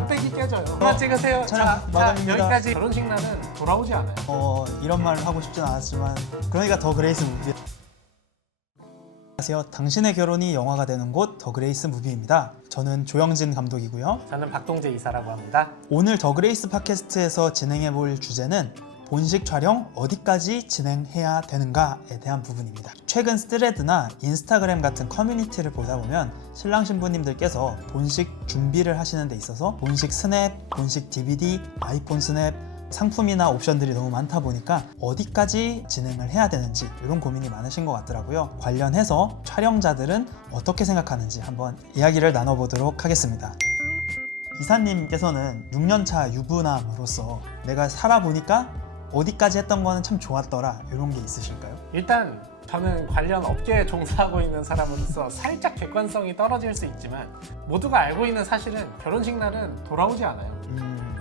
몇백이 깨져요. 그만 찍으세요. 촬영 마감입니다. 여기까지. 결혼식 날은 돌아오지 않아요. 이런 말을 하고 싶진 않았지만 그러니까 더 그레이스 무비. 안녕하세요. 당신의 결혼이 영화가 되는 곳 더 그레이스 무비입니다. 저는 조영진 감독이고요. 저는 박동재 이사라고 합니다. 오늘 더 그레이스 팟캐스트에서 진행해 볼 주제는 본식 촬영 어디까지 진행해야 되는가에 대한 부분입니다. 최근 스트레드나 인스타그램 같은 커뮤니티를 보다 보면 신랑 신부님들께서 본식 준비를 하시는 데 있어서 본식 스냅, 본식 DVD, 아이폰 스냅, 상품이나 옵션들이 너무 많다 보니까 어디까지 진행을 해야 되는지 이런 고민이 많으신 것 같더라고요. 관련해서 촬영자들은 어떻게 생각하는지 한번 이야기를 나눠보도록 하겠습니다. 이사님께서는 6년차 유부남으로서 내가 살아보니까 어디까지 했던 거는 참 좋았더라 이런 게 있으실까요? 일단 저는 관련 업계에 종사하고 있는 사람으로서 살짝 객관성이 떨어질 수 있지만 모두가 알고 있는 사실은 결혼식 날은 돌아오지 않아요.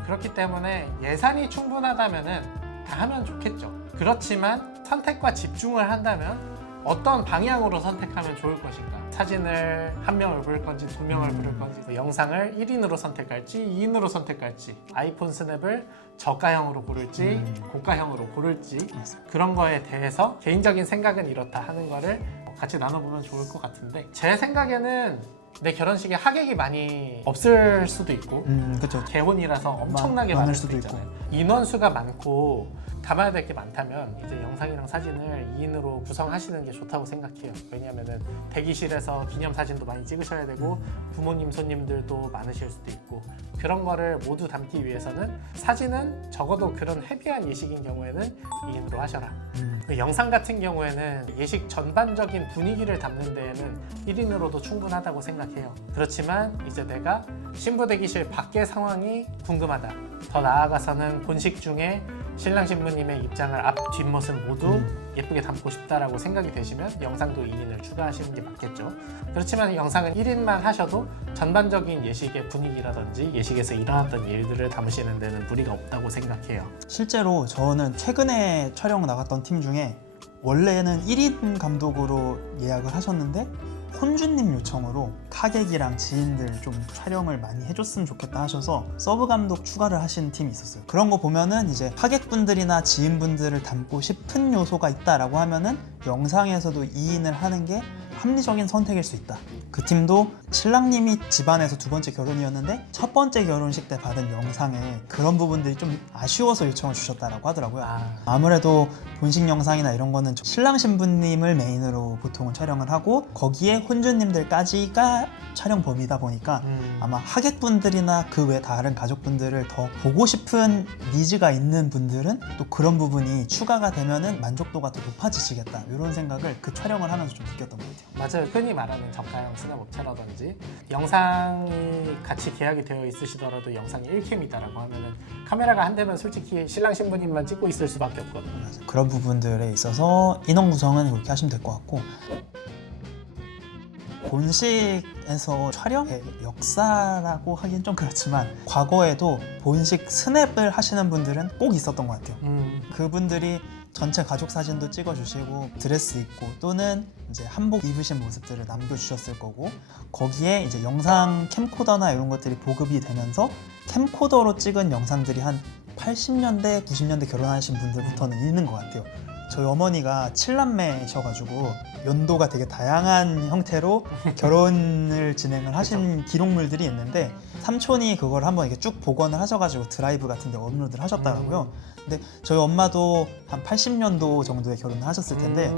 그렇기 때문에 예산이 충분하다면 다 하면 좋겠죠. 그렇지만 선택과 집중을 한다면 어떤 방향으로 선택하면 좋을 것인가? 사진을 한 명을 부를 건지 두 명을 부를 건지, 영상을 1인으로 선택할지 2인으로 선택할지, 아이폰 스냅을 저가형으로 고를지 고가형으로 고를지, 그런 거에 대해서 개인적인 생각은 이렇다 하는 거를 같이 나눠보면 좋을 것 같은데, 제 생각에는 내 결혼식에 하객이 많이 없을 수도 있고, 그렇죠. 개혼이라서 엄청나게 많을 수도 있잖아요. 인원수가 많고 담아야 될 게 많다면 이제 영상이랑 사진을 2인으로 구성하시는 게 좋다고 생각해요. 왜냐하면 대기실에서 기념사진도 많이 찍으셔야 되고 부모님, 손님들도 많으실 수도 있고, 그런 거를 모두 담기 위해서는 사진은 적어도 그런 헤비한 예식인 경우에는 2인으로 하셔라. 영상 같은 경우에는 예식 전반적인 분위기를 담는 데에는 1인으로도 충분하다고 생각해요. 그렇지만 이제 내가 신부 대기실 밖의 상황이 궁금하다, 더 나아가서는 본식 중에 신랑 신부님의 입장을 앞, 뒷모습 모두 예쁘게 담고 싶다라고 생각이 되시면 영상도 2인을 추가하시는 게 맞겠죠. 그렇지만 영상은 1인만 하셔도 전반적인 예식의 분위기라든지 예식에서 일어났던 일들을 담으시는 데는 무리가 없다고 생각해요. 실제로 저는 최근에 촬영 나갔던 팀 중에 원래는 1인 감독으로 예약을 하셨는데 혼주님 요청으로 타객이랑 지인들 좀 촬영을 많이 해줬으면 좋겠다 하셔서 서브 감독 추가를 하신 팀이 있었어요. 그런 거 보면은 이제 타객분들이나 지인분들을 담고 싶은 요소가 있다라고 하면은 영상에서도 2인을 하는 게 합리적인 선택일 수 있다. 그 팀도 신랑님이 집안에서 두 번째 결혼이었는데 첫 번째 결혼식 때 받은 영상에 그런 부분들이 좀 아쉬워서 요청을 주셨다라고 하더라고요. 아무래도 본식 영상이나 이런 거는 신랑 신부님을 메인으로 보통은 촬영을 하고 거기에 혼주님들까지가 촬영 범위다 보니까 아마 하객분들이나 그 외 다른 가족분들을 더 보고 싶은 니즈가 있는 분들은 또 그런 부분이 추가가 되면은 만족도가 더 높아지시겠다, 이런 생각을 그 촬영을 하면서 좀 느꼈던 것 같아요. 맞아요. 흔히 말하는 저가형 스냅 업체라든지 영상이 같이 계약이 되어 있으시더라도 영상이 1캠이다라고 하면은 카메라가 한 대면 솔직히 신랑 신부님만 찍고 있을 수밖에 없거든요. 맞아요. 그런 부분들에 있어서 인원 구성은 그렇게 하시면 될 것 같고, 본식에서 촬영의 역사라고 하긴 좀 그렇지만 과거에도 본식 스냅을 하시는 분들은 꼭 있었던 것 같아요. 그분들이 전체 가족 사진도 찍어주시고 드레스 입고 또는 이제 한복 입으신 모습들을 남겨주셨을 거고, 거기에 이제 영상 캠코더나 이런 것들이 보급이 되면서 캠코더로 찍은 영상들이 한 80년대, 90년대 결혼하신 분들부터는 있는 것 같아요. 저희 어머니가 7남매셔가지고 연도가 되게 다양한 형태로 결혼을 진행을 하신 기록물들이 있는데, 삼촌이 그걸 한번 이렇게 쭉 복원을 하셔가지고 드라이브 같은 데 업로드를 하셨더라고요. 근데 저희 엄마도 한 80년도 정도에 결혼을 하셨을 텐데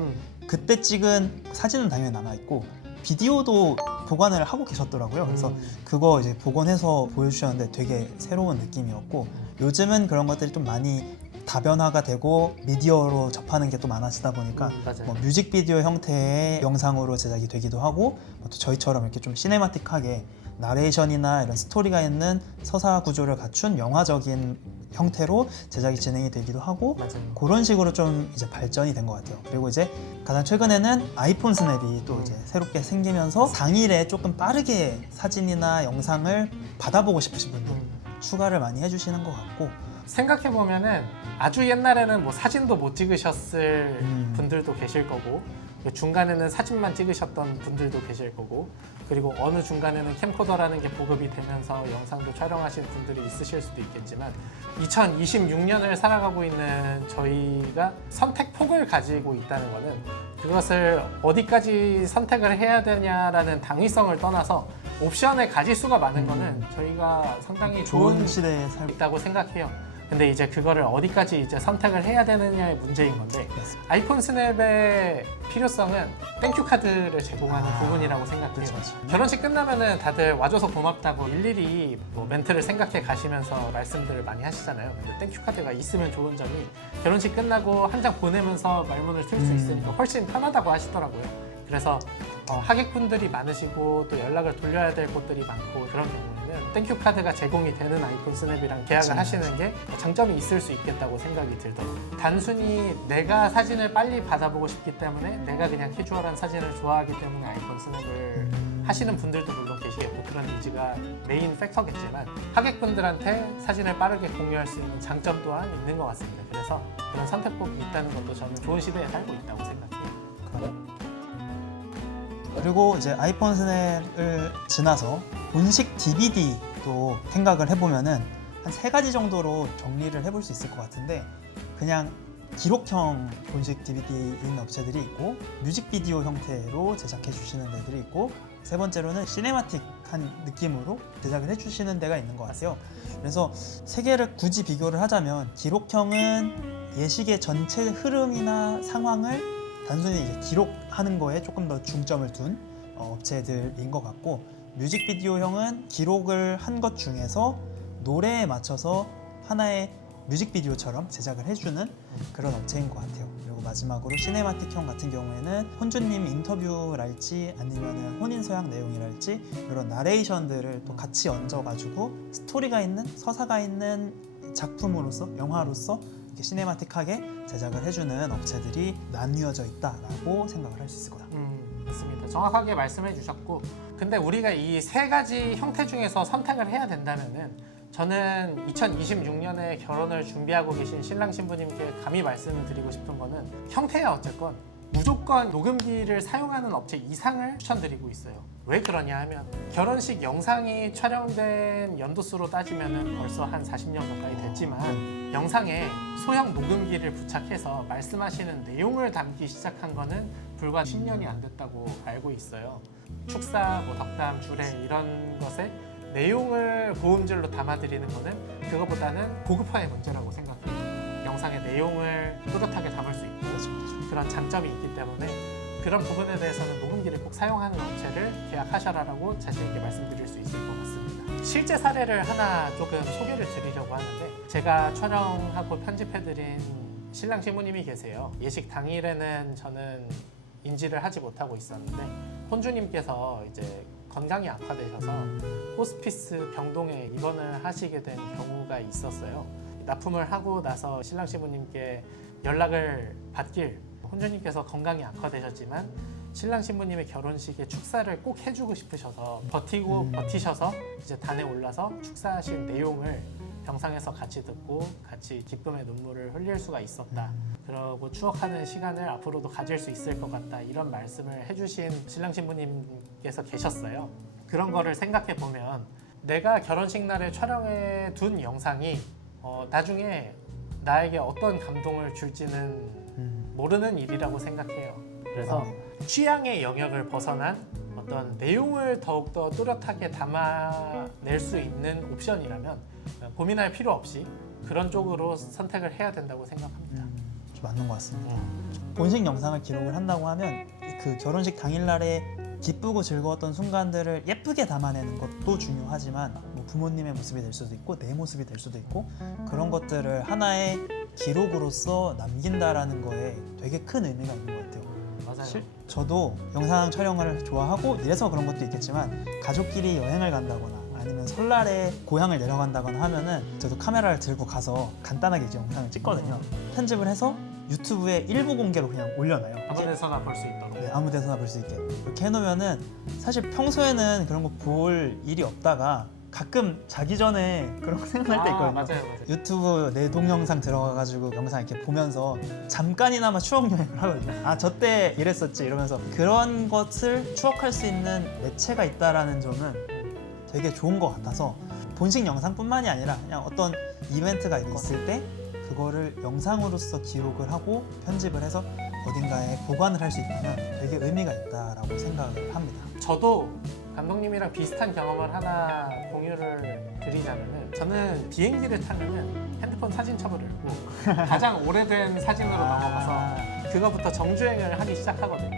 그때 찍은 사진은 당연히 남아있고 비디오도 보관을 하고 계셨더라고요. 그래서 그거 이제 복원해서 보여주셨는데 되게 새로운 느낌이었고, 요즘은 그런 것들이 좀 많이 다변화가 되고 미디어로 접하는 게 또 많아지다 보니까 뭐 뮤직비디오 형태의 영상으로 제작이 되기도 하고, 또 저희처럼 이렇게 좀 시네마틱하게 나레이션이나 이런 스토리가 있는 서사 구조를 갖춘 영화적인 형태로 제작이 진행이 되기도 하고, 그런 식으로 좀 이제 발전이 된 것 같아요. 그리고 이제 가장 최근에는 아이폰 스냅이 또 이제 새롭게 생기면서 당일에 조금 빠르게 사진이나 영상을 받아보고 싶으신 분들 추가를 많이 해주시는 것 같고, 생각해보면은 아주 옛날에는 뭐 사진도 못 찍으셨을 분들도 계실 거고, 중간에는 사진만 찍으셨던 분들도 계실 거고, 그리고 어느 중간에는 캠코더라는 게 보급이 되면서 영상도 촬영하신 분들이 있으실 수도 있겠지만 2026년을 살아가고 있는 저희가 선택폭을 가지고 있다는 것은 그것을 어디까지 선택을 해야 되냐라는 당위성을 떠나서 옵션을 가질 수가 많은 거는 저희가 상당히 좋은 시대에 살고 있다고 생각해요. 근데 이제 그거를 어디까지 이제 선택을 해야 되느냐의 문제인 건데, 아이폰 스냅의 필요성은 땡큐 카드를 제공하는 부분이라고 생각해요. 그렇죠. 결혼식 끝나면은 다들 와줘서 고맙다고 일일이 뭐 멘트를 생각해 가시면서 말씀들을 많이 하시잖아요. 근데 땡큐 카드가 있으면 좋은 점이 결혼식 끝나고 한 장 보내면서 말문을 틀 수 있으니까 훨씬 편하다고 하시더라고요. 그래서 하객분들이 많으시고 또 연락을 돌려야 될 곳들이 많고 그런 경우에는 땡큐 카드가 제공이 되는 아이폰 스냅이랑 계약을 하시는 게 장점이 있을 수 있겠다고 생각이 들더라고요. 단순히 내가 사진을 빨리 받아보고 싶기 때문에 내가 그냥 캐주얼한 사진을 좋아하기 때문에 아이폰 스냅을 하시는 분들도 물론 계시겠고 그런 니즈가 메인 팩터겠지만 하객분들한테 사진을 빠르게 공유할 수 있는 장점 또한 있는 것 같습니다. 그래서 그런 선택법이 있다는 것도 저는 좋은 시대에 살고 있다고 생각해요. 그리고 이제 아이폰 스냅을 지나서 본식 DVD도 생각을 해보면은 한 3가지 정도로 정리를 해볼 수 있을 것 같은데, 그냥 기록형 본식 DVD인 업체들이 있고 뮤직비디오 형태로 제작해 주시는 데들이 있고, 세 번째로는 시네마틱한 느낌으로 제작을 해주시는 데가 있는 것 같아요. 그래서 세 개를 굳이 비교를 하자면 기록형은 예식의 전체 흐름이나 상황을 단순히 이제 기록하는 거에 조금 더 중점을 둔 업체들인 것 같고, 뮤직비디오형은 기록을 한 것 중에서 노래에 맞춰서 하나의 뮤직비디오처럼 제작을 해주는 그런 업체인 것 같아요. 그리고 마지막으로 시네마틱형 같은 경우에는 혼주님 인터뷰랄지 아니면 혼인서약 내용이랄지 이런 나레이션들을 또 같이 얹어가지고 스토리가 있는, 서사가 있는 작품으로서, 영화로서 이렇게 시네마틱하게 제작을 해주는 업체들이 나뉘어져 있다라고 생각을 할 수 있을 거다. 맞습니다. 정확하게 말씀해 주셨고, 근데 우리가 이 3가지 형태 중에서 선택을 해야 된다면은 저는 2026년에 결혼을 준비하고 계신 신랑 신부님께 감히 말씀을 드리고 싶은 거는 형태야 어쨌건 무조건 녹음기를 사용하는 업체 이상을 추천드리고 있어요. 왜 그러냐 하면 결혼식 영상이 촬영된 연도수로 따지면 벌써 한 40년 가까이 됐지만 영상에 소형 녹음기를 부착해서 말씀하시는 내용을 담기 시작한 거는 불과 10년이 안 됐다고 알고 있어요. 축사, 뭐 덕담, 주례 이런 것에 내용을 고음질로 담아드리는 거는 그거보다는 고급화의 문제라고 생각해요. 영상의 내용을 또렷하게 담을 수 있고 그런 장점이 있기 때문에 그런 부분에 대해서는 녹음기를 꼭 사용하는 업체를 계약하셔라라고 자신 있게 말씀드릴 수 있을 것 같습니다. 실제 사례를 하나 조금 소개를 드리려고 하는데, 제가 촬영하고 편집해드린 신랑 신부님이 계세요. 예식 당일에는 저는 인지를 하지 못하고 있었는데 혼주님께서 이제 건강이 악화되셔서 호스피스 병동에 입원을 하시게 된 경우가 있었어요. 납품을 하고 나서 신랑 신부님께 연락을 받길 혼주님께서 건강이 악화되셨지만 신랑 신부님의 결혼식에 축사를 꼭 해주고 싶으셔서 버티셔서 이제 단에 올라서 축사하신 내용을 병상에서 같이 듣고 같이 기쁨의 눈물을 흘릴 수가 있었다. 그러고 추억하는 시간을 앞으로도 가질 수 있을 것 같다. 이런 말씀을 해주신 신랑 신부님께서 계셨어요. 그런 거를 생각해 보면 내가 결혼식 날에 촬영해 둔 영상이 나중에 나에게 어떤 감동을 줄지는 모르는 일이라고 생각해요. 그래서 취향의 영역을 벗어난 어떤 내용을 더욱더 뚜렷하게 담아낼 수 있는 옵션이라면 고민할 필요 없이 그런 쪽으로 선택을 해야 된다고 생각합니다. 맞는 것 같습니다. 본식 영상을 기록을 한다고 하면 그 결혼식 당일날에 기쁘고 즐거웠던 순간들을 예쁘게 담아내는 것도 중요하지만 뭐 부모님의 모습이 될 수도 있고 내 모습이 될 수도 있고 그런 것들을 하나의 기록으로서 남긴다라는 거에 되게 큰 의미가 있는 것 같아요. 맞아요. 저도 영상 촬영을 좋아하고 이래서 그런 것도 있겠지만 가족끼리 여행을 간다거나 아니면 설날에 고향을 내려간다거나 하면은 저도 카메라를 들고 가서 간단하게 이제 영상을 찍거든요. 편집을 해서 유튜브에 일부 공개로 그냥 올려놔요. 아무 데서나 볼 수 있도록. 네, 아무 데서나 볼 수 있게. 이렇게 해놓으면은 사실 평소에는 그런 거 볼 일이 없다가 가끔 자기 전에 그런 거 생각날 때 있거든요. 맞아요. 유튜브 내 동영상 들어가가지고 영상 이렇게 보면서 잠깐이나마 추억 여행을 하거든요. 아, 저 때 이랬었지 이러면서 그런 것을 추억할 수 있는 매체가 있다라는 점은 되게 좋은 것 같아서 본식 영상뿐만이 아니라 그냥 어떤 이벤트가 있을 때 그거를 영상으로서 기록을 하고 편집을 해서 어딘가에 보관을 할 수 있다면 되게 의미가 있다라고 생각을 합니다. 저도 감독님이랑 비슷한 경험을 하나 공유를 드리자면은 저는 비행기를 타면은 핸드폰 사진첩을 열고 가장 오래된 사진으로 넘어가서 그거부터 정주행을 하기 시작하거든요.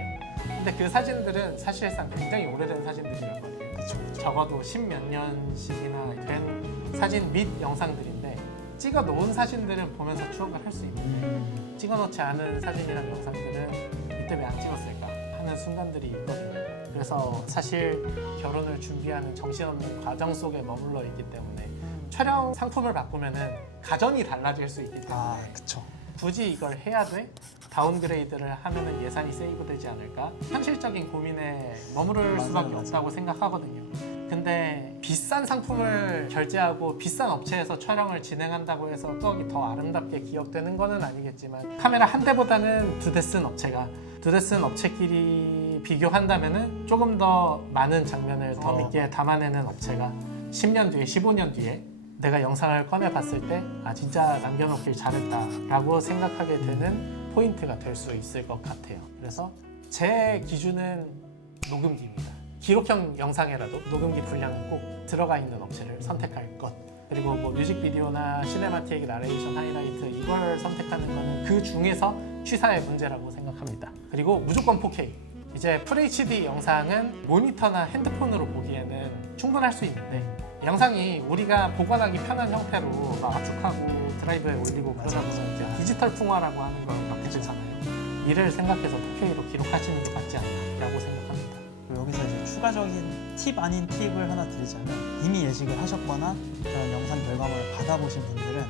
근데 그 사진들은 사실상 굉장히 오래된 사진들이란 말이에요. 그쵸. 적어도 10몇 년씩이나 된 사진 및 영상들인데 찍어 놓은 사진들은 보면서 추억을 할 수 있는데 찍어 놓지 않은 사진이랑 영상들은 이때 왜 안 찍었을까 하는 순간들이 있거든요. 그래서 사실 결혼을 준비하는 정신없는 과정 속에 머물러 있기 때문에 촬영 상품을 바꾸면은 가전이 달라질 수 있기 때문에 그쵸. 굳이 이걸 해야 돼? 다운그레이드를 하면은 예산이 세이브되지 않을까? 현실적인 고민에 머무를 수밖에 없다고 생각하거든요. 근데 비싼 상품을 결제하고 비싼 업체에서 촬영을 진행한다고 해서 떡이 더 아름답게 기억되는 거는 아니겠지만 카메라 한 대보다는 두 대 쓴 업체가 두 대 쓴 업체끼리 비교한다면은 조금 더 많은 장면을 더 믿게 담아내는 업체가 10년 뒤에 15년 뒤에 내가 영상을 꺼내 봤을 때 아 진짜 남겨놓길 잘했다 라고 생각하게 되는 포인트가 될 수 있을 것 같아요. 그래서 제 기준은 녹음기입니다. 기록형 영상에라도 녹음기 분량은 꼭 들어가 있는 업체를 선택할 것. 그리고 뭐 뮤직비디오나 시네마틱, 나레이션, 하이라이트 이걸 선택하는 거는 그 중에서 취사의 문제라고 생각합니다. 그리고 무조건 4K. 이제 FHD 영상은 모니터나 핸드폰으로 보기에는 충분할 수 있는데 영상이 우리가 보관하기 편한 형태로 막 압축하고 드라이브에 올리고 그러다 보면 이제 디지털 풍화라고 하는 걸 겪게 되잖아요. 이를 생각해서 4K로 기록하시는 게 맞지 않나라고 생각합니다. 그리고 여기서 이제 추가적인 팁 아닌 팁을 하나 드리자면 이미 예식을 하셨거나 그런 영상 결과물을 받아보신 분들은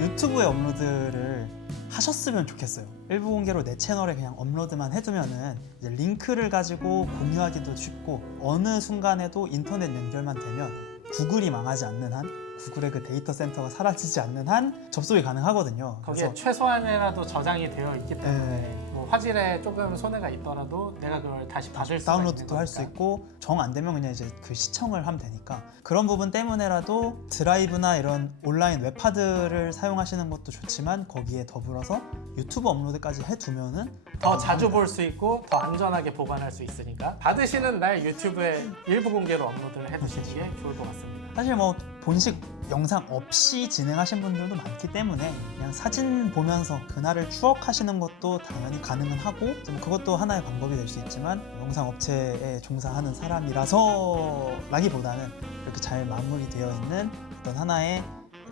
유튜브에 업로드를 하셨으면 좋겠어요. 일부 공개로 내 채널에 그냥 업로드만 해두면은 이제 링크를 가지고 공유하기도 쉽고 어느 순간에도 인터넷 연결만 되면 구글이 망하지 않는 한 구글의 그 데이터 센터가 사라지지 않는 한 접속이 가능하거든요. 거기에 그래서 최소한이라도 저장이 되어 있기 때문에 뭐 화질에 조금 손해가 있더라도 내가 그걸 다시 받을 수가 있는 다운로드도 할 수 거니까. 있고 정 안 되면 그냥 이제 그 시청을 하면 되니까 그런 부분 때문에라도 드라이브나 이런 온라인 웹하드를 사용하시는 것도 좋지만 거기에 더불어서 유튜브 업로드까지 해두면은 더 자주 볼 수 있고 더 안전하게 보관할 수 있으니까 받으시는 날 유튜브에 일부 공개로 업로드를 해두시는 게 좋을 것 같습니다. 사실 뭐 본식 영상 없이 진행하신 분들도 많기 때문에 그냥 사진 보면서 그날을 추억하시는 것도 당연히 가능은 하고 좀 그것도 하나의 방법이 될 수 있지만 영상 업체에 종사하는 사람이라서 라기보다는 이렇게 잘 마무리되어 있는 어떤 하나의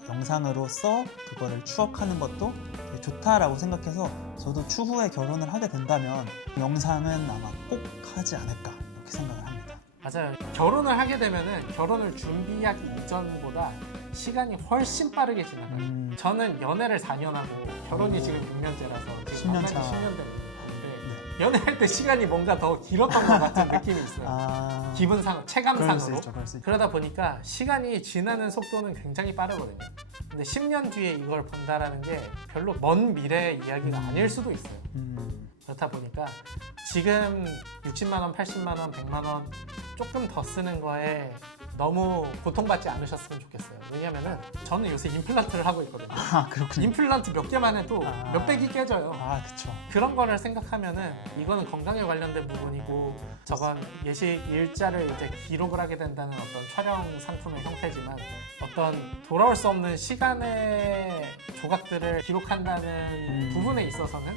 영상으로서 그거를 추억하는 것도 되게 좋다라고 생각해서 저도 추후에 결혼을 하게 된다면 영상은 아마 꼭 하지 않을까 이렇게 생각을 합니다. 맞아요. 결혼을 하게 되면은 결혼을 준비하기 이전보다 시간이 훨씬 빠르게 지나가요. 저는 연애를 4년 하고 결혼이 지금 6년째라서 지금 10년 만난 지 차. 10년 됐는데 연애할 때 시간이 뭔가 더 길었던 것 같은 느낌이 있어요. 기분상, 체감상으로. 그럴 수 있죠. 그러다 보니까 시간이 지나는 속도는 굉장히 빠르거든요. 근데 10년 뒤에 이걸 본다라는 게 별로 먼 미래의 이야기가 아닐 수도 있어요. 그렇다 보니까 지금 60만 원, 80만 원, 100만 원 조금 더 쓰는 거에 너무 고통받지 않으셨으면 좋겠어요. 왜냐면은 저는 요새 임플란트를 하고 있거든요. 아, 그렇군요. 임플란트 몇 개만 해도 몇백이 깨져요. 아, 그쵸. 그런 거를 생각하면은 이거는 건강에 관련된 부분이고 저건 예식 일자를 이제 기록을 하게 된다는 어떤 촬영 상품의 형태지만 어떤 돌아올 수 없는 시간의 조각들을 기록한다는 부분에 있어서는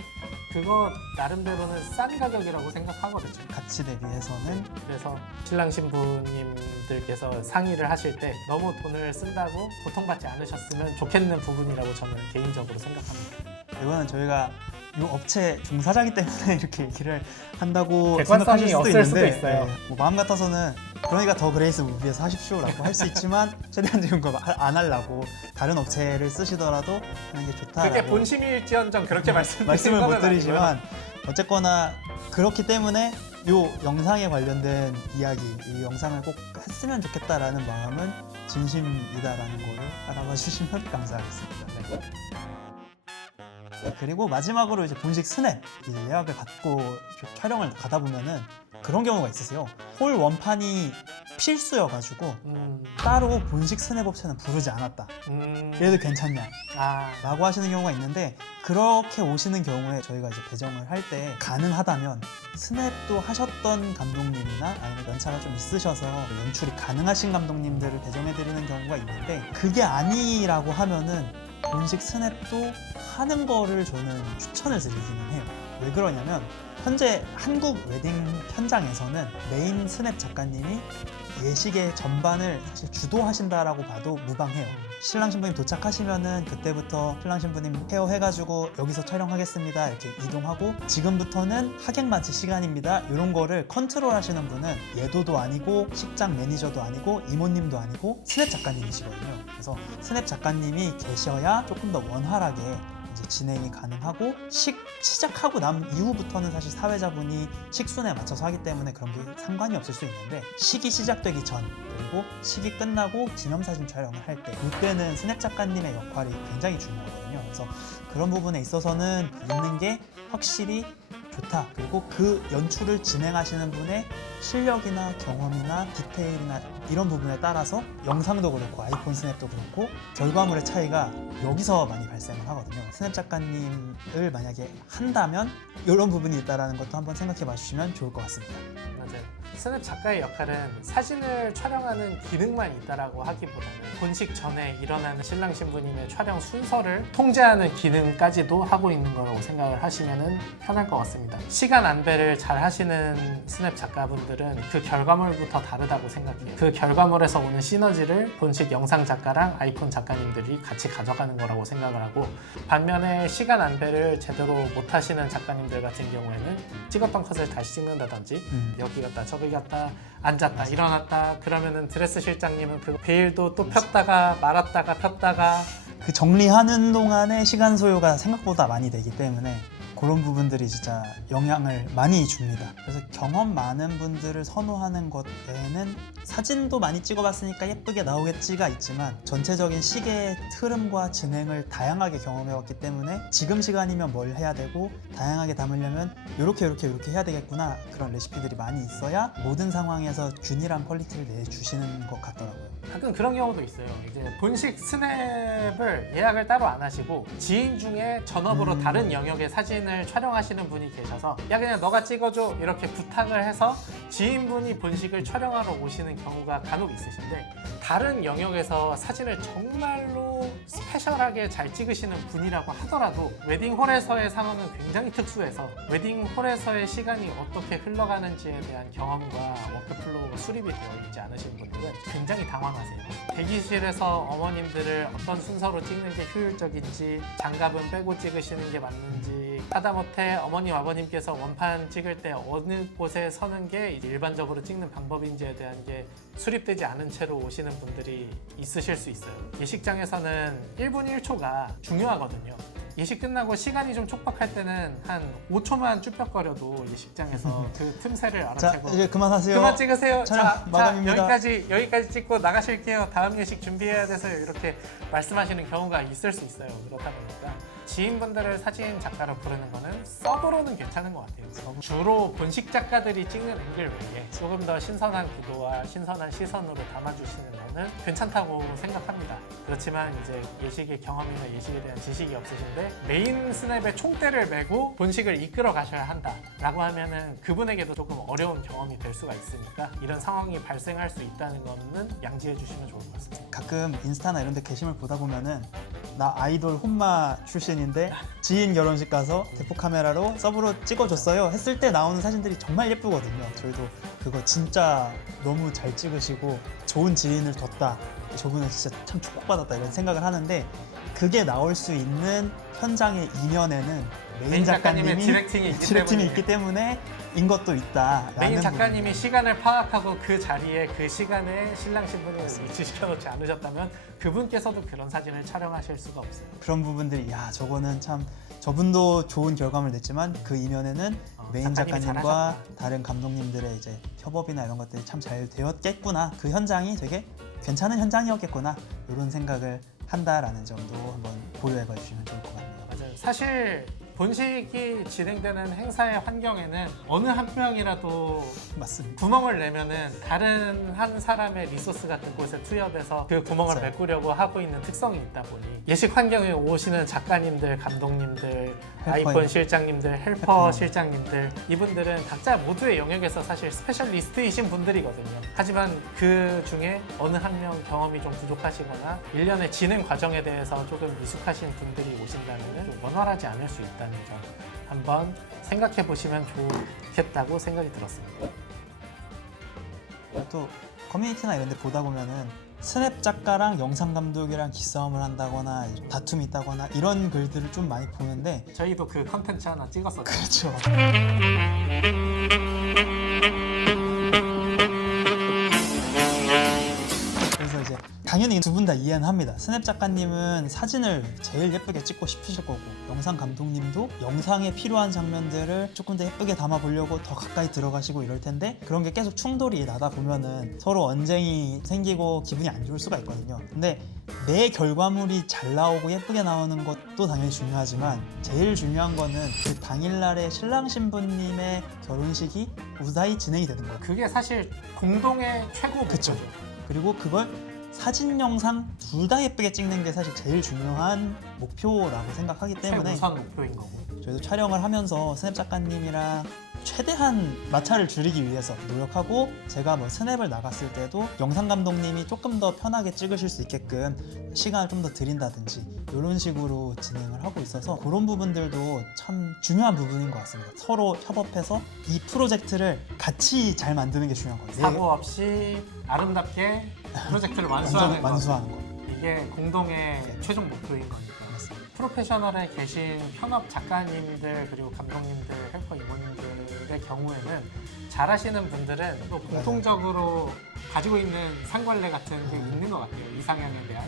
그거 나름대로는 싼 가격이라고 생각하거든요. 가치 대비해서는 그래서 신랑 신부님들께서 상의를 하실 때 너무 돈을 쓴다고 고통받지 않으셨으면 좋겠는 부분이라고 저는 개인적으로 생각합니다. 이거는 저희가 이 업체 종사자기 때문에 이렇게 얘기를 한다고 객관성이 생각하실 수도 없을 수도 있는데 있어요. 뭐 마음 같아서는 그러니까 더 그레이스 무비에서 하십시오라고 할 수 있지만 최대한 지금 그거 안 하려고 다른 업체를 쓰시더라도 하는 게 좋다라고 그게 본심일지언정 그렇게 말씀을 못 드리지만 어쨌거나 그렇기 때문에 요 영상에 관련된 이야기, 이 영상을 꼭 했으면 좋겠다라는 마음은 진심이다라는 거를 알아봐 주시면 감사하겠습니다. 네. 그리고 마지막으로 이제 본식 스냅 이 예약을 받고 촬영을 가다 보면은 그런 경우가 있으세요. 홀 원판이 필수여가지고 따로 본식 스냅 업체는 부르지 않았다. 그래도 괜찮냐? 라고 하시는 경우가 있는데, 그렇게 오시는 경우에 저희가 이제 배정을 할 때 가능하다면 스냅도 하셨던 감독님이나 아니면 연차가 좀 있으셔서 연출이 가능하신 감독님들을 배정해드리는 경우가 있는데, 그게 아니라고 하면은 본식 스냅도 하는 거를 저는 추천을 드리기는 해요. 왜 그러냐면 현재 한국 웨딩 현장에서는 메인 스냅 작가님이 예식의 전반을 사실 주도하신다라고 봐도 무방해요. 신랑 신부님 도착하시면은 그때부터 신랑 신부님 헤어 해가지고 여기서 촬영하겠습니다 이렇게 이동하고, 지금부터는 하객 맞이 시간입니다 이런 거를 컨트롤 하시는 분은 예도도 아니고 식장 매니저도 아니고 이모님도 아니고 스냅 작가님이시거든요. 그래서 스냅 작가님이 계셔야 조금 더 원활하게 이제 진행이 가능하고, 시작하고 난 이후부터는 사실 사회자분이 식순에 맞춰서 하기 때문에 그런 게 상관이 없을 수 있는데, 식이 시작되기 전 그리고 식이 끝나고 기념사진 촬영을 할 때, 이때는 스냅 작가님의 역할이 굉장히 중요하거든요. 그래서 그런 부분에 있어서는 있는 게 확실히 좋다. 그리고 그 연출을 진행하시는 분의 실력이나 경험이나 디테일이나 이런 부분에 따라서 영상도 그렇고 아이폰 스냅도 그렇고 결과물의 차이가 여기서 많이 발생을 하거든요. 스냅 작가님을 만약에 한다면 이런 부분이 있다는 것도 한번 생각해 봐 주시면 좋을 것 같습니다. 맞아요. 스냅 작가의 역할은 사진을 촬영하는 기능만 있다라고 하기보다는 본식 전에 일어나는 신랑 신부님의 촬영 순서를 통제하는 기능까지도 하고 있는 거라고 생각을 하시면 편할 것 같습니다. 시간 안배를 잘 하시는 스냅 작가분들은 그 결과물부터 다르다고 생각해요. 그 결과물에서 오는 시너지를 본식 영상 작가랑 아이폰 작가님들이 같이 가져가는 거라고 생각을 하고, 반면에 시간 안배를 제대로 못 하시는 작가님들 같은 경우에는 찍었던 컷을 다시 찍는다든지 여기 갔다 저기 갔다 앉았다 일어났다 그러면은 드레스 실장님은 그 베일도 또 폈다가 말았다가 폈다가 그 정리하는 동안에 시간 소요가 생각보다 많이 되기 때문에 그런 부분들이 진짜 영향을 많이 줍니다. 그래서 경험 많은 분들을 선호하는 것에는 사진도 많이 찍어봤으니까 예쁘게 나오겠지가 있지만, 전체적인 시계의 흐름과 진행을 다양하게 경험해왔기 때문에 지금 시간이면 뭘 해야 되고 다양하게 담으려면 이렇게 해야 되겠구나, 그런 레시피들이 많이 있어야 모든 상황에서 균일한 퀄리티를 내주시는 것 같더라고요. 가끔 그런 경우도 있어요. 이제 본식 스냅을 예약을 따로 안 하시고 지인 중에 전업으로 다른 영역의 사진을 촬영하시는 분이 계셔서 야 그냥 너가 찍어줘 이렇게 부탁을 해서 지인분이 본식을 촬영하러 오시는 경우가 간혹 있으신데, 다른 영역에서 사진을 정말로 스페셜하게 잘 찍으시는 분이라고 하더라도 웨딩홀에서의 상황은 굉장히 특수해서 웨딩홀에서의 시간이 어떻게 흘러가는지에 대한 경험과 워크플로우가 수립이 되어 있지 않으신 분들은 굉장히 당황하세요. 대기실에서 어머님들을 어떤 순서로 찍는 게 효율적인지, 장갑은 빼고 찍으시는 게 맞는지, 하다못해 어머님 아버님께서 원판 찍을 때 어느 곳에 서는 게 이제 일반적으로 찍는 방법인지에 대한 게 수립되지 않은 채로 오시는 분들이 있으실 수 있어요. 예식장에서는 1분 1초가 중요하거든요. 예식 끝나고 시간이 좀 촉박할 때는 한 5초만 쭈뼛거려도 예식장에서 그 틈새를 알아채고 자, 이제 그만하세요. 그만 찍으세요. 촬영 마감입니다. 여기까지 찍고 나가실게요. 다음 예식 준비해야 돼서요. 이렇게 말씀하시는 경우가 있을 수 있어요. 그렇다 보니까 지인분들을 사진 작가로 부르는 거는 서브로는 괜찮은 것 같아요. 주로 본식 작가들이 찍는 앵글 외에 조금 더 신선한 구도와 신선한 시선으로 담아주시는 거는 괜찮다고 생각합니다. 그렇지만 이제 예식의 경험이나 예식에 대한 지식이 없으신데 메인 스냅에 총대를 메고 본식을 이끌어 가셔야 한다라고 하면은 그분에게도 조금 어려운 경험이 될 수가 있으니까 이런 상황이 발생할 수 있다는 거는 양지해 주시면 좋을 것 같습니다. 가끔 인스타나 이런 데 게시물 보다 보면은 나 아이돌 혼마 출신인데 지인 결혼식 가서 대포 카메라로 서브로 찍어줬어요 했을 때 나오는 사진들이 정말 예쁘거든요. 저희도 그거 진짜 너무 잘 찍으시고 좋은 지인을 뒀다, 저분은 진짜 참 축복받았다 이런 생각을 하는데, 그게 나올 수 있는 현장의 이면에는 메인 작가님의 디렉팅이 있기 때문에 인 것도 있다. 메인 작가님이 시간을 파악하고 그 자리에 그 시간에 신랑 신부님을 위치시켜 놓지 않으셨다면 그분께서도 그런 사진을 촬영하실 수가 없어요. 그런 부분들이 야 저거는 참 저분도 좋은 결과물 냈지만 그 이면에는 메인 작가님과 다른 감독님들의 이제 협업이나 이런 것들이 참 잘 되었겠구나. 그 현장이 되게 괜찮은 현장이었겠구나. 이런 생각을 한다라는 점도 한번 고려해 봐 주시면 좋을 것 같네요. 맞아요. 사실 본식이 진행되는 행사의 환경에는 어느 한 명이라도 맞습니다. 구멍을 내면은 다른 한 사람의 리소스 같은 곳에 투여돼서 그 구멍을 맞아요. 메꾸려고 하고 있는 특성이 있다 보니 예식 환경에 오시는 작가님들, 감독님들, 아이폰 실장님들, 헬퍼 실장님들 이분들은 각자 모두의 영역에서 사실 스페셜리스트이신 분들이거든요. 하지만 그 중에 어느 한 명 경험이 좀 부족하시거나 일련의 진행 과정에 대해서 조금 미숙하신 분들이 오신다면 좀 원활하지 않을 수 있다는 점 한번 생각해 보시면 좋겠다고 생각이 들었습니다. 또 커뮤니티나 이런 데 보다 보면은 스냅 작가랑 영상 감독이랑 기싸움을 한다거나 다툼이 있다거나 이런 글들을 좀 많이 보는데 저희도 그 컨텐츠 하나 찍었었죠. 그렇죠. 그래서 이제 당연히 두 분 다 이해는 합니다. 스냅 작가님은 사진을 제일 예쁘게 찍고 싶으실 거고 영상 감독님도 영상에 필요한 장면들을 조금 더 예쁘게 담아보려고 더 가까이 들어가시고 이럴 텐데 그런 게 계속 충돌이 나다 보면은 서로 언쟁이 생기고 기분이 안 좋을 수가 있거든요. 근데 내 결과물이 잘 나오고 예쁘게 나오는 것도 당연히 중요하지만 제일 중요한 거는 그 당일날의 신랑 신부님의 결혼식이 무사히 진행이 되는 거예요. 그게 사실 공동의 최고 목표죠. 그쵸. 그리고 그걸 사진, 영상 둘 다 예쁘게 찍는 게 사실 제일 중요한 목표라고 생각하기 때문에 최우선 목표인 거고. 저희도 촬영을 하면서 스냅 작가님이랑 최대한 마찰을 줄이기 위해서 노력하고 제가 뭐 스냅을 나갔을 때도 영상 감독님이 조금 더 편하게 찍으실 수 있게끔 시간을 좀 더 드린다든지 이런 식으로 진행을 하고 있어서 그런 부분들도 참 중요한 부분인 것 같습니다. 서로 협업해서 이 프로젝트를 같이 잘 만드는 게 중요한 거예요. 사고 없이 아름답게 프로젝트를 완수하는 거. 완수하는 거. 이게 공동의 최종 목표인 거니까. 프로페셔널에 계신 현업 작가님들 그리고 감독님들, 헬퍼 임원님들의 경우에는 잘하시는 분들은 또 공통적으로 가지고 있는 상관례 같은 게 있는 것 같아요. 이상향에 대한.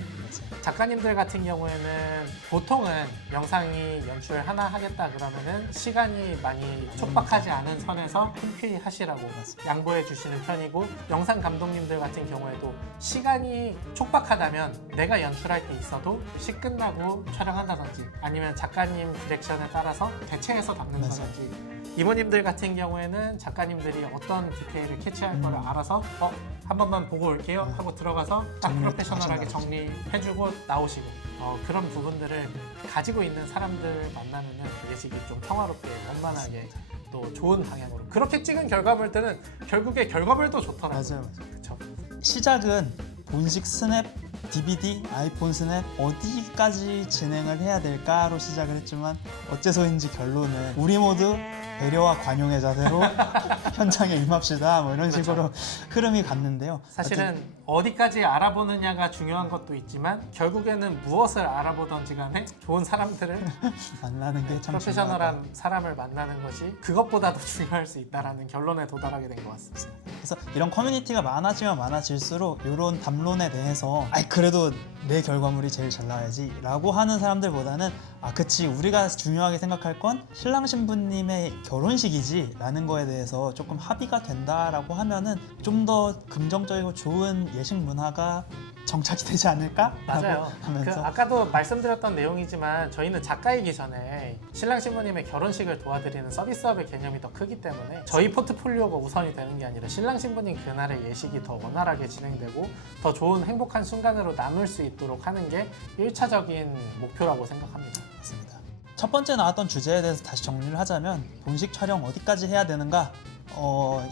작가님들 같은 경우에는 보통은 영상이 연출 하나 하겠다 그러면은 시간이 많이 촉박하지 않은 선에서 흔쾌히 하시라고 양보해 주시는 편이고 영상 감독님들 같은 경우에도 시간이 촉박하다면 내가 연출할 게 있어도 시 끝나고 촬영한다든지 아니면 작가님 디렉션에 따라서 대체해서 담는다든지 이모님들 같은 경우에는 작가님들이 어떤 디테일을 캐치할 거를 알아서 한 번만 보고 올게요 하고 들어가서 딱 프로페셔널하게 정리해주고 나오시고 그런 부분들을 가지고 있는 사람들 만나면은 예식이 좀 평화롭게 원만하게 또 좋은 방향으로 그렇게 찍은 결과물들은 결국에 결과물도 좋더라고요. 맞아요. 그쵸? 시작은 본식 스냅, DVD, 아이폰 스냅 어디까지 진행을 해야 될까로 시작을 했지만 어째서인지 결론은 우리 모두 배려와 관용의 자세로 현장에 임합시다 뭐 이런 식으로 흐름이 갔는데요. 사실은 어디까지 알아보느냐가 중요한 것도 있지만 결국에는 무엇을 알아보던지 간에 좋은 사람들을 만나는 게 참 프로페셔널한 사람을 만나는 것이 그것보다도 중요할 수 있다는 결론에 도달하게 된 것 같습니다. 그래서 이런 커뮤니티가 많아지면 많아질수록 이런 담론에 대해서 그래도 내 결과물이 제일 잘 나와야지 라고 하는 사람들보다는 그치 우리가 중요하게 생각할 건 신랑 신부님의 결혼식이지 라는 거에 대해서 조금 합의가 된다라고 하면은 좀 더 긍정적이고 좋은 예식 문화가 정착이 되지 않을까? 맞아요. 하면서 아까도 말씀드렸던 내용이지만 저희는 작가이기 전에 신랑 신부님의 결혼식을 도와드리는 서비스업의 개념이 더 크기 때문에 저희 포트폴리오가 우선이 되는 게 아니라 신랑 신부님 그날의 예식이 더 원활하게 진행되고 더 좋은 행복한 순간으로 남을 수 있도록 하는 게 1차적인 목표라고 생각합니다. 맞습니다. 첫 번째 나왔던 주제에 대해서 다시 정리를 하자면 본식 촬영 어디까지 해야 되는가?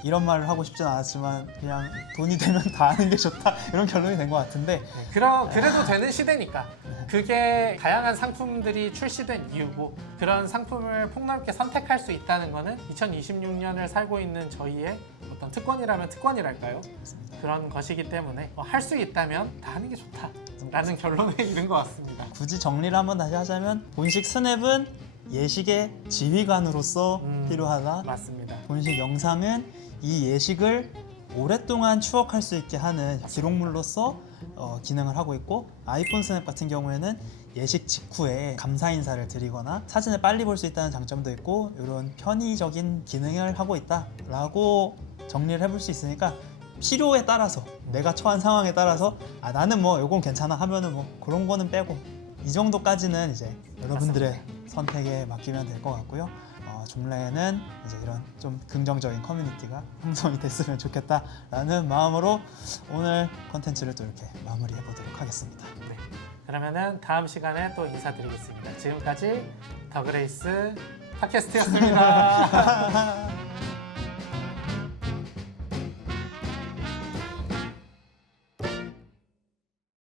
이런 말을 하고 싶진 않았지만 그냥 돈이 되면 다 하는 게 좋다 이런 결론이 된 것 같은데 그래도 되는 시대니까 그게 다양한 상품들이 출시된 이유고 그런 상품을 폭넓게 선택할 수 있다는 거는 2026년을 살고 있는 저희의 어떤 특권이라면 특권이랄까요? 그런 것이기 때문에 할 수 있다면 다 하는 게 좋다라는 결론에 이른 것 같습니다. 굳이 정리를 한번 다시 하자면 본식 스냅은 예식의 지휘관으로서 필요하다. 맞습니다. 본식 영상은 이 예식을 오랫동안 추억할 수 있게 하는 기록물로서 기능을 하고 있고, 아이폰 스냅 같은 경우에는 예식 직후에 감사 인사를 드리거나 사진을 빨리 볼 수 있다는 장점도 있고 이런 편의적인 기능을 하고 있다라고 정리를 해볼 수 있으니까, 필요에 따라서 내가 처한 상황에 따라서 나는 뭐 요건 괜찮아 하면은 뭐 그런 거는 빼고, 이 정도까지는 이제 여러분들의 선택에 맡기면 될 것 같고요. 좀래는 이제 이런 좀 긍정적인 커뮤니티가 형성이 됐으면 좋겠다라는 마음으로 오늘 컨텐츠를 또 이렇게 마무리해 보도록 하겠습니다. 네. 그러면은 다음 시간에 또 인사드리겠습니다. 지금까지 더 그레이스 팟캐스트였습니다.